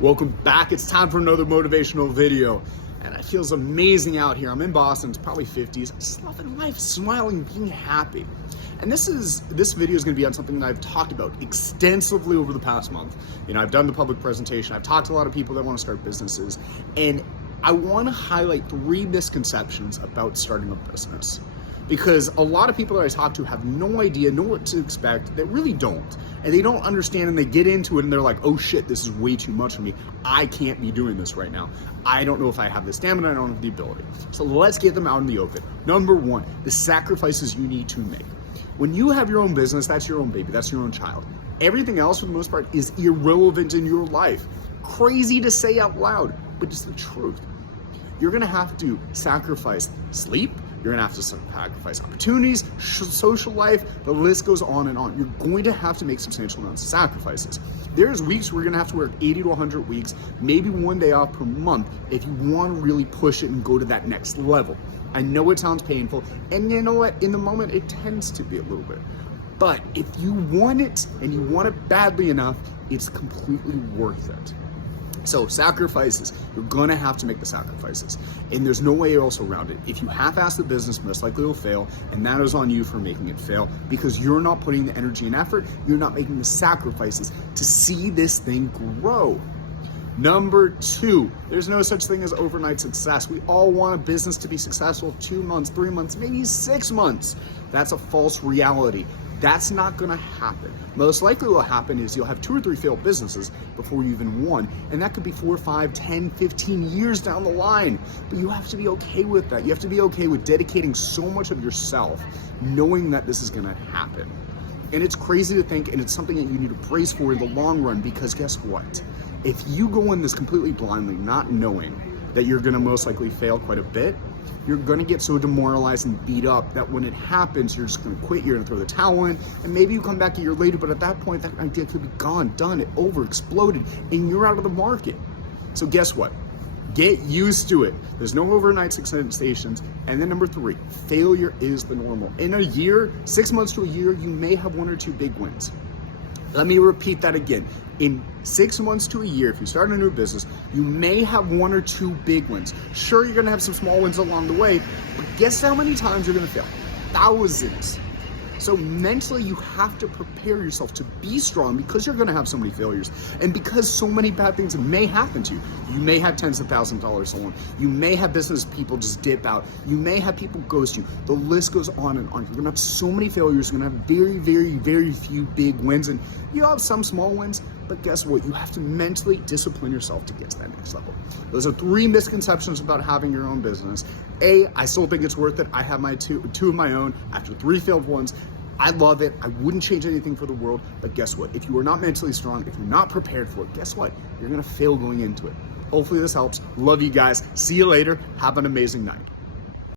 Welcome back. It's time for another motivational video. And it feels amazing out here. I'm in Boston, it's probably 50s. I'm just loving life, smiling, being happy. And this video is gonna be on something that I've talked about extensively over the past month. I've done the public presentation. I've talked to a lot of people that wanna start businesses. And I wanna highlight 3 misconceptions about starting a business. Because a lot of people that I talk to have no idea, know what to expect. They really don't. And they don't understand, and they get into it and they're like, oh shit, this is way too much for me. I can't be doing this right now. I don't know if I have the stamina, I don't have the ability. So let's get them out in the open. Number 1, the sacrifices you need to make. When you have your own business, that's your own baby, that's your own child. Everything else, for the most part, is irrelevant in your life. Crazy to say out loud, but it's the truth. You're gonna have to sacrifice sleep, you're gonna have to sacrifice opportunities, social life, the list goes on and on. You're going to have to make substantial amounts of sacrifices. There's weeks where you're gonna have to work 80 to 100 weeks, maybe 1 day off per month if you wanna really push it and go to that next level. I know it sounds painful, and you know what, in the moment it tends to be a little bit. But if you want it, and you want it badly enough, it's completely worth it. So sacrifices, you're gonna have to make the sacrifices. And there's no way else around it. If you half-ass the business, most likely it'll fail, and that is on you for making it fail because you're not putting the energy and effort, you're not making the sacrifices to see this thing grow. Number 2, there's no such thing as overnight success. We all want a business to be successful 2 months, 3 months, maybe 6 months. That's a false reality. That's not gonna happen. Most likely what will happen is you'll have 2 or 3 failed businesses before you even won. And that could be 4, 5, 10, 15 years down the line. But you have to be okay with that. You have to be okay with dedicating so much of yourself, knowing that this is gonna happen. And it's crazy to think, and it's something that you need to brace for in the long run, because guess what? If you go in this completely blindly, not knowing that you're gonna most likely fail quite a bit, you're gonna get so demoralized and beat up that when it happens, you're just gonna quit, you're gonna throw the towel in, and maybe you come back a year later, but at that point, that idea could be gone, done, it over, exploded, and you're out of the market. So guess what? Get used to it. There's no overnight success stations. And then number 3, failure is the normal. In a year, 6 months to a year, you may have 1 or 2 big wins. Let me repeat that again. In 6 months to a year, if you start a new business, you may have 1 or 2 big wins. Sure, you're gonna have some small wins along the way, but guess how many times you're gonna fail? Thousands. So mentally, you have to prepare yourself to be strong because you're gonna have so many failures and because so many bad things may happen to you. You may have tens of thousands of dollars stolen. You may have business people just dip out. You may have people ghost you. The list goes on and on. You're gonna have so many failures. You're gonna have very, very, very few big wins, and you'll have some small wins, but guess what? You have to mentally discipline yourself to get to that next level. Those are 3 misconceptions about having your own business. A, I still think it's worth it. I have my two of my own after 3 failed ones. I love it. I wouldn't change anything for the world, but guess what? If you are not mentally strong, if you're not prepared for it, guess what? You're gonna fail going into it. Hopefully this helps. Love you guys. See you later. Have an amazing night.